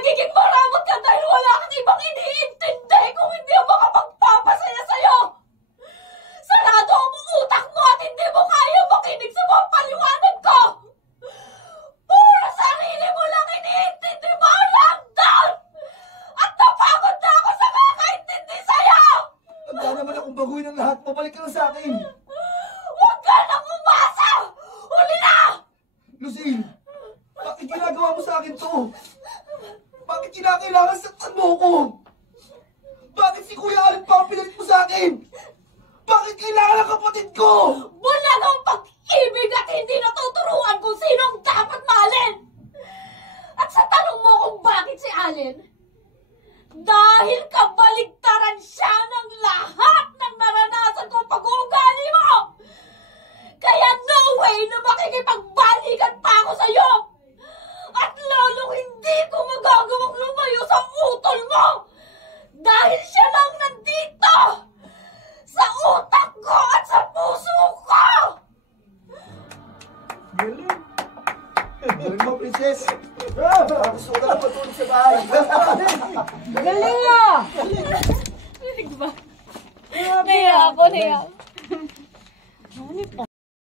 nagiging maramot ka dahil wala kang ibang iniintindi kung hindi ako makapagpapasaya sa'yo. Sarado ang utak mo at hindi mo kaya makinig sa mga paliwanag ko. Puro sarili mo lang iniintindi mo lang doon! At napagod na ako sa kakaintindi sa'yo! Handa naman akong baguhin ang lahat. Pabalik ka lang sa akin. Huwag ka nang umasa! Huli na! Lucille, bakit ginagawa mo sa akin to? Bakit kinakailangan saktan mo ko? Bakit si Kuya Allen pa ang pinalit mo sa akin? Bakit kailangan ang kapatid ko? Bulag ang pag-ibig at hindi natuturuan kung sino ang dapat mahalin! At sa tanong mo kung bakit si Allen, dahil kabaligtaran siya ng lahat ng naranasan kong pag-uugali mo! Kaya no way na makikipagbalikan pa ako sa'yo! At lalong hindi ko magagawang lumayo sa utol mo! Dahil siya lang nandito! Sa utak ko at sa puso ko! Galing. Galing mo, princess. Gusto ko na patulog sa bahay. Galing mo! Naiya ako.